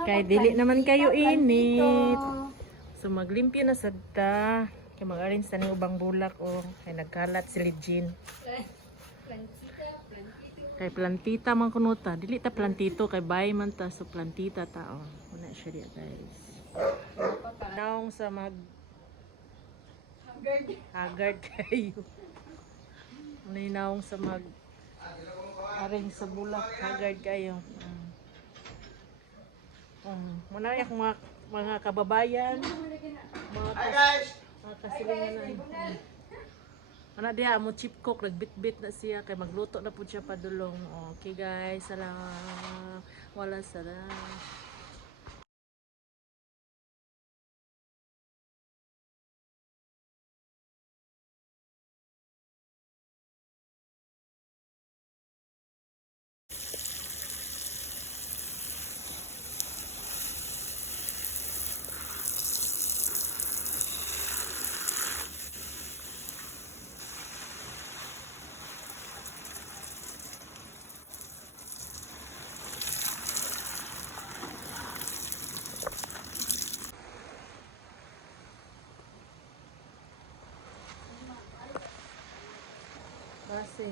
Kay dili naman kayo init. So maglimpyo na sadta. Kay mag-arrange na ng ubang bulak o kay nagkalat si Legin. Kay plantita man kunuta. Dili ta plantito kay bay man ta, so plantita ta oh. Una siya diya guys. Naong sa Haggard kayo. Naong sa arrange sa bulak. Haggard kayo. Muna yak mga kababayan. Mga kasilingan na. Ano diha mo chip cook nagbit-bit na siya kay magluto na pud siya padulong. Okay guys, salamat. Wala salamat. Kasi